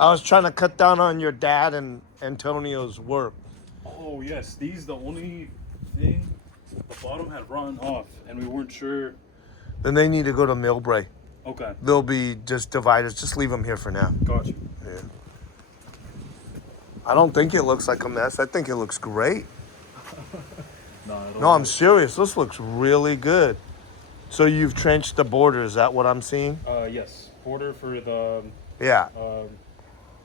I was trying to cut down on your dad and Antonio's work. Oh yes, these the only thing. The bottom had run off, and we weren't sure. Then they need to go to Millbrae. Okay, They'll be just dividers. Just leave them here for now. got you. Yeah. I don't think it looks like a mess. I think it looks great. No, I don't No, I'm know. serious. This looks really good. So you've trenched the border. Is that what I'm seeing? Yes, border for the. Yeah.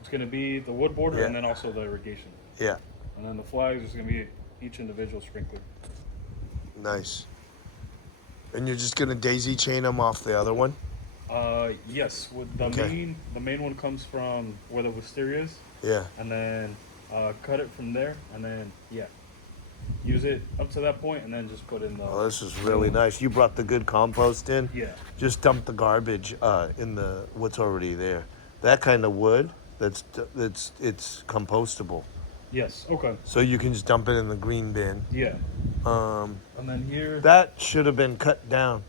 It's gonna be the wood border, Yeah. and then also the irrigation, Yeah. and then the flags is gonna be each individual sprinkler. Nice. And you're just gonna daisy chain them off the other one? Yes, with the Okay. main one comes from where the wisteria is, Yeah. and then cut it from there, and then yeah, use it up to that point, and then just put in the. Oh, this is really nice. You brought the good compost in. Yeah. Just dump the garbage in the what's already there. That kind of wood, it's compostable. Yes. Okay. So you can just dump it in the green bin. Yeah. Um, And then here. that should have been cut down.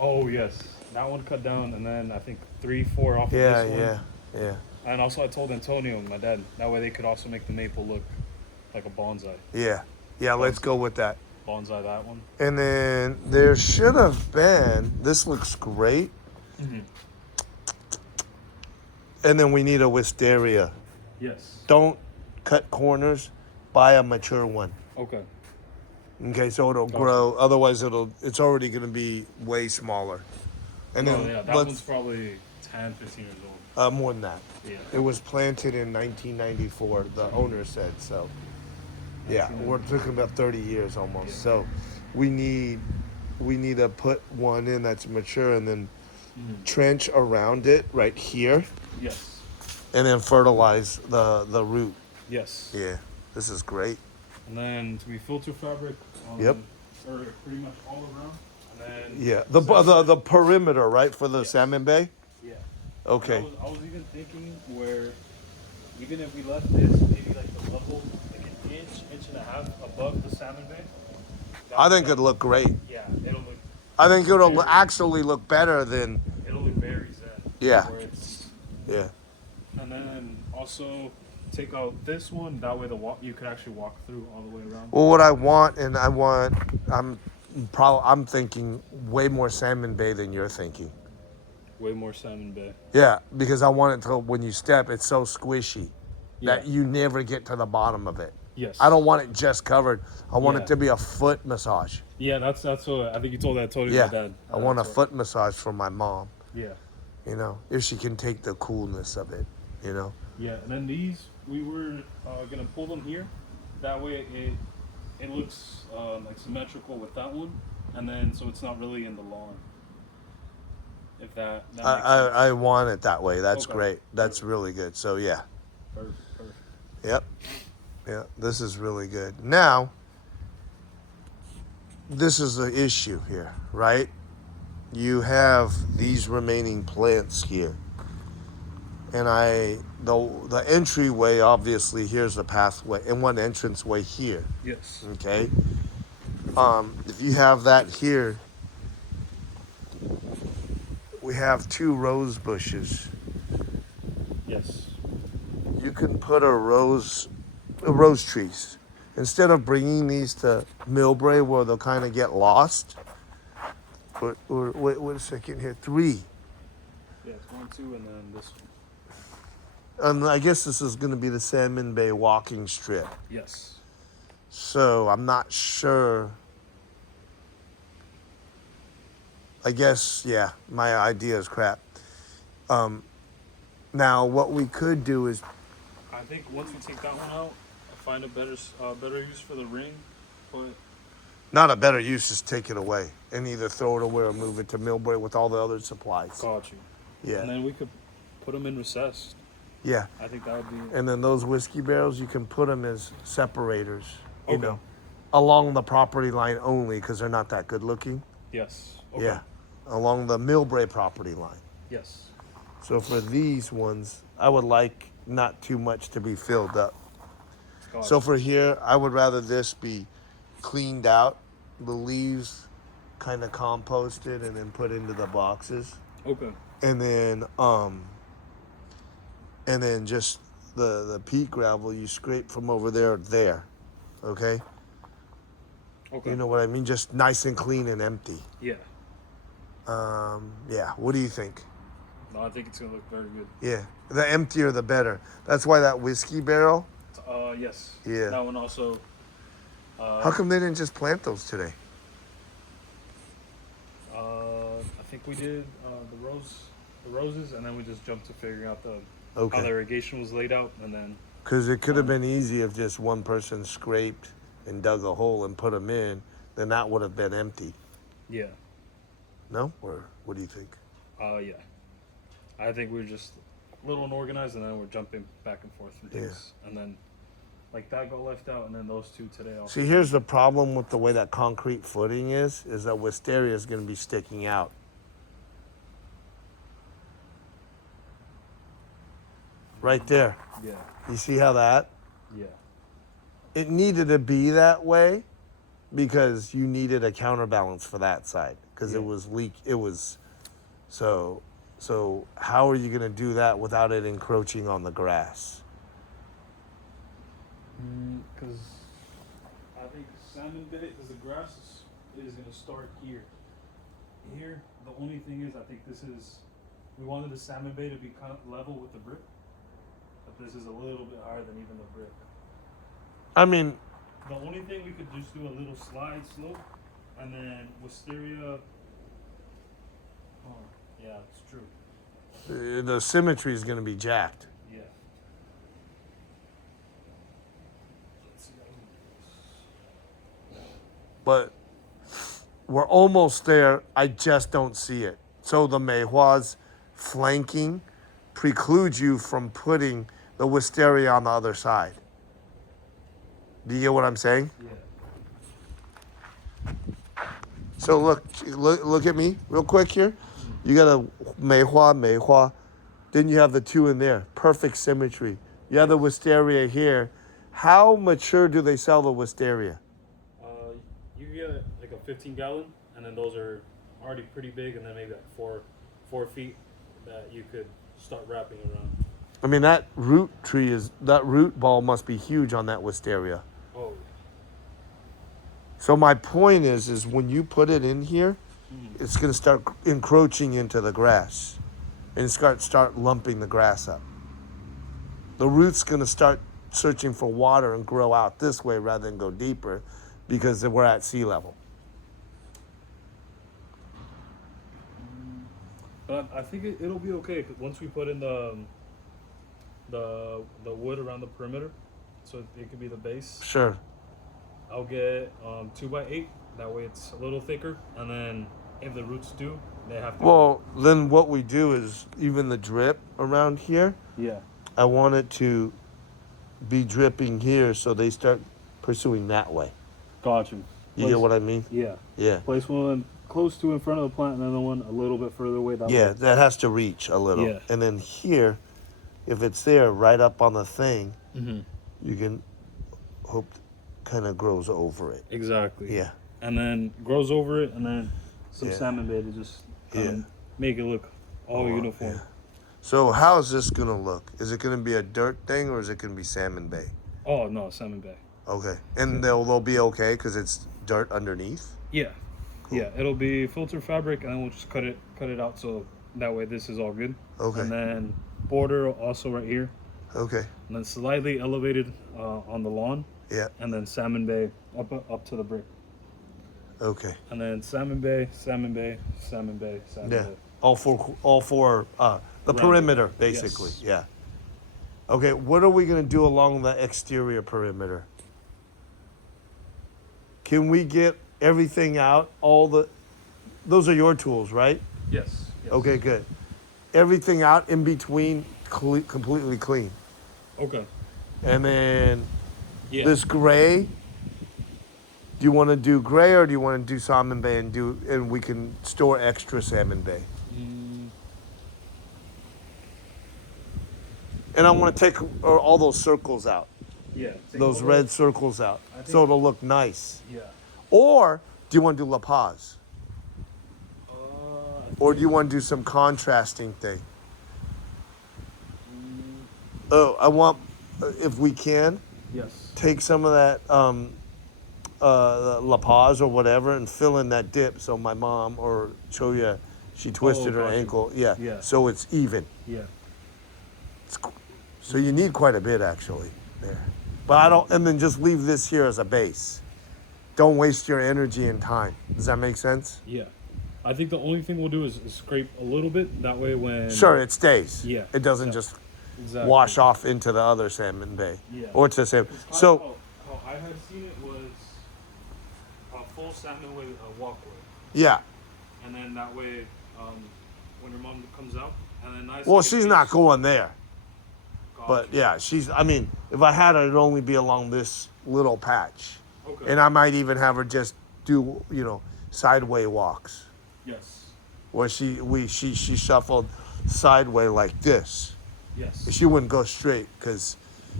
Oh yes, that one cut down, and then I think 3, 4 off Yeah, of this one. yeah. And also, I told Antonio, my dad, that way they could also make the maple look like a bonsai. Yeah, let's go with that. Bonsai that one. And then there should have been, this looks great. Mm-hmm. And then we need a wisteria. Yes. Don't cut corners, buy a mature one. Okay. Okay, so it'll Gotcha. grow. Otherwise, it's already going to be way smaller. And Oh then yeah, that one's probably 10, 15 years old. more than that. Yeah. It was planted in 1994. The owner said so. Yeah, we're talking about 30 years almost. Yeah. So we need to put one in that's mature and then trench around it right here Yes. and then fertilize the root. Yes. Yeah, this is great. And then to be filter fabric. Yep. Or pretty much all around. And then. Yeah, the perimeter, right, for the Yes. salmon bay. Yeah. Okay. I was even thinking where, even if we left this maybe like the level, like an inch and a half above the salmon bay. I think it'd look great. Yeah, it'll look. I think it'll actually look better than. It'll look very zen. Yeah. Where it's, Yeah. and then also take out this one. That way you could actually walk through all the way around. Well, what I'm thinking way more salmon bay than you're thinking. Way more salmon bay. Yeah, because I want it to, when you step, it's so squishy that Yeah. you never get to the bottom of it. Yes. I don't want it just covered. I want Yeah. it to be a foot massage. Yeah, that's what I think you told that. I told you Yeah, my dad. I want a That's foot massage for my mom. Yeah. You know, if she can take the coolness of it. You know. Yeah, and then these we were gonna pull them here. That way it looks like symmetrical with that one, and then so it's not really in the lawn. If that makes sense. I want it that way. That's Okay. great. That's really good. So yeah. Perfect. Yep. Yeah, this is really good. Now, this is the issue here, right? You have these remaining plants here. And the entryway, obviously, here's the pathway, and one entranceway here, Yes. okay? If you have that here, we have 2 rose bushes. Yes. You can put rose trees. Instead of bringing these to Millbrae where they'll kind of get lost, wait a second here, 3. Yeah, it's 1, 2, and then this one. And I guess this is going to be the Salmon Bay walking strip. Yes. So I'm not sure. I guess, yeah, my idea is crap. Now, what we could do is, I think once we take that one out, find a better use for the ring. But not a better use, just take it away and either throw it away or move it to Millbrae with all the other supplies. got you. Yeah. And then we could put them in recessed. Yeah. I think that would be. And then those whiskey barrels, you can put them as separators, you Okay. know, along the property line only because they're not that good looking. Yes. Okay. Yeah. Along the Millbrae property line. Yes. So for these ones, I would like not too much to be filled up. Got So you. for here, I would rather this be cleaned out, the leaves kind of composted and then put into the boxes. Okay. And then and then just the peat gravel you scrape from over there. Okay? Okay. You know what I mean? Just nice and clean and empty. Yeah. Yeah. What do you think? No, I think it's gonna look very good. Yeah. The emptier, the better. That's why that whiskey barrel. Yes. Yeah. That one also. How come they didn't just plant those today? I think we did the roses, and then we just jumped to figuring out how the Okay. irrigation was laid out, and then. Because it could have been easy if just one person scraped and dug a hole and put them in. Then that would have been empty. Yeah. No? Or what do you think? Yeah. I think we're just a little unorganized, and then we're jumping back and forth from things, and then like that got left out, and then those two today also. See, here's the problem with the way that concrete footing is that wisteria is going to be sticking out. Right there. Yeah. You see how that? Yeah. It needed to be that way because you needed a counterbalance for that side because it was leak. It was so how are you going to do that without it encroaching on the grass? Because I think salmon bay, because the grass is going to start here. Here, the only thing is, I think we wanted the salmon bay to be kind of level with the brick, but this is a little bit higher than even the brick. I mean, The only thing we could just do a little slide slope, and then wisteria. Oh, yeah, it's true. the symmetry is going to be jacked. Yeah. Let's see how we do this. But we're almost there. I just don't see it. So the Meihua's flanking precludes you from putting the wisteria on the other side. Do you get what I'm saying? Yeah. So look at me real quick here. You got a Meihua. Then you have the two in there. Perfect symmetry. You have the wisteria here. How mature do they sell the wisteria? You get like a 15-gallon, and then those are already pretty big, and then maybe like 4 feet that you could start wrapping around. I mean, that root ball must be huge on that wisteria. Oh. So my point is when you put it in here, it's going to start encroaching into the grass and start lumping the grass up. The root's going to start searching for water and grow out this way rather than go deeper because we're at sea level. But I think it'll be okay 'cause once we put in the wood around the perimeter, so it could be the base. Sure. I'll get 2x8. That way it's a little thicker, and then if the roots do, they have to. Well, then what we do is even the drip around here, Yeah. I want it to be dripping here so they start pursuing that way. Got you. You get what I mean? Yeah. Yeah. Place one close to in front of the plant, and another one a little bit further away. That Yeah, way. that has to reach a little. Yeah. And then here, if it's there right up on the thing, you can hope kind of grows over it. Exactly. Yeah. And then grows over it, and then some Yeah. salmon bait to just make it look all uniform. Yeah. So how is this going to look? Is it going to be a dirt thing or is it going to be salmon bay? Oh no, salmon bay. Okay. And they'll be okay because it's dirt underneath? Yeah. Cool. Yeah, it'll be filter fabric, and then we'll just cut it out so that way this is all good. Okay. And then border also right here, Okay. and then slightly elevated on the lawn, Yeah. and then salmon bay up to the brick, Okay. and then salmon bay, salmon bay, salmon bay, salmon Yeah. bay. All four the Around perimeter it. basically. Yes. Yeah. Okay, what are we going to do along the exterior perimeter? Can we get everything out? Those are your tools, right? Yes. Okay, good. Everything out in between completely clean. Okay. And then Yeah. this gray, do you want to do gray or do you want to do salmon bay and we can store extra salmon bay? And I want to take all those circles out. Yeah. Those red circles out. I think- So it'll look nice. Yeah. Or do you want to do La Paz? Uh, Or do you want to do some contrasting thing? I want, if we can, Yes. take some of that La Paz or whatever and fill in that dip. So my mom or Choya, she twisted her got you. ankle. Yeah. Yeah. So it's even. Yeah. So you need quite a bit actually there. But I don't, and then just leave this here as a base. Don't waste your energy and time. Does that make sense? Yeah. I think the only thing we'll do is scrape a little bit. That way, when Sure, it stays. Yeah. It doesn't Yeah. just exactly. wash off into the other salmon bay. Yeah. Or to the same. It's kind So of how I had seen it was a full salmon with a walkway, yeah. and then that way, when your mom comes out, and then nice. Well, like a she's base- not going there. But Gotcha. yeah, she's. I mean, if I had her, it'd only be along this little patch, Okay. and I might even have her just do sideway walks Yes. where she shuffled sideway like this. Yes. She wouldn't go straight because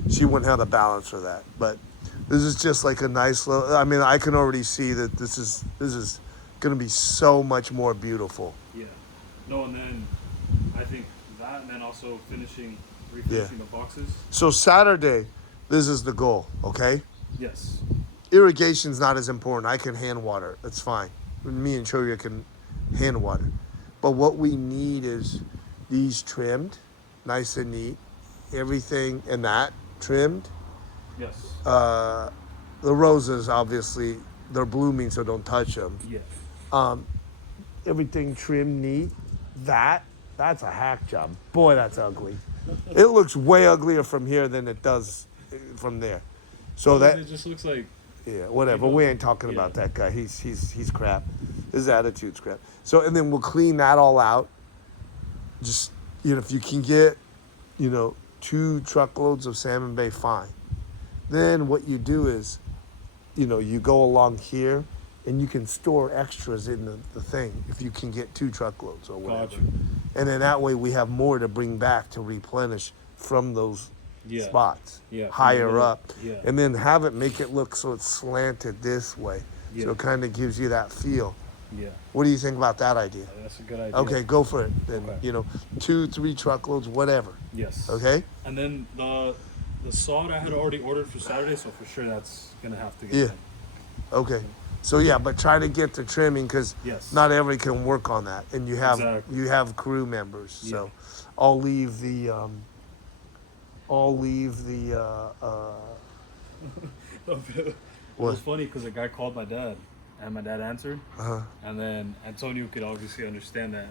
she wouldn't have the balance for that. But this is just like a nice little. I mean, I can already see that this is going to be so much more beautiful. Yeah. No, and then I think that, and then also refinishing the boxes. So Saturday, this is the goal. Okay. Yes. Irrigation's not as important. I can hand water. That's fine. Me and Choya can hand water. But what we need is these trimmed, nice and neat. Everything and that trimmed. Yes. The roses, obviously, they're blooming, so don't touch them. Yeah. Everything trimmed, neat. That's a hack job. Boy, that's ugly. It looks way uglier from here than it does from there. So that it just looks like yeah, whatever. We ain't talking about that guy. He's crap. His attitude's crap. So and then we'll clean that all out. Just if you can get, 2 truckloads of salmon bay, fine. Then what you do is, you go along here, and you can store extras in the thing if you can get 2 truckloads or whatever. Gotcha. And then that way we have more to bring back to replenish from those spots higher up. Yeah. And then have it make it look so it's slanted this way. Yeah. So it kind of gives you that feel. Yeah. What do you think about that idea? That's a good idea. Okay, go for it. Then, Okay. 2, 3 truckloads, whatever. Yes. Okay? And then the salt I had already ordered for Saturday, so for sure that's gonna have to get Yeah. done. Okay. So yeah, but try to get the trimming because Yes. not everybody can work on that, and you have Exactly. crew members. Yeah. So I'll leave the It What? was funny because a guy called my dad, and my dad answered, uh and then Antonio could obviously understand that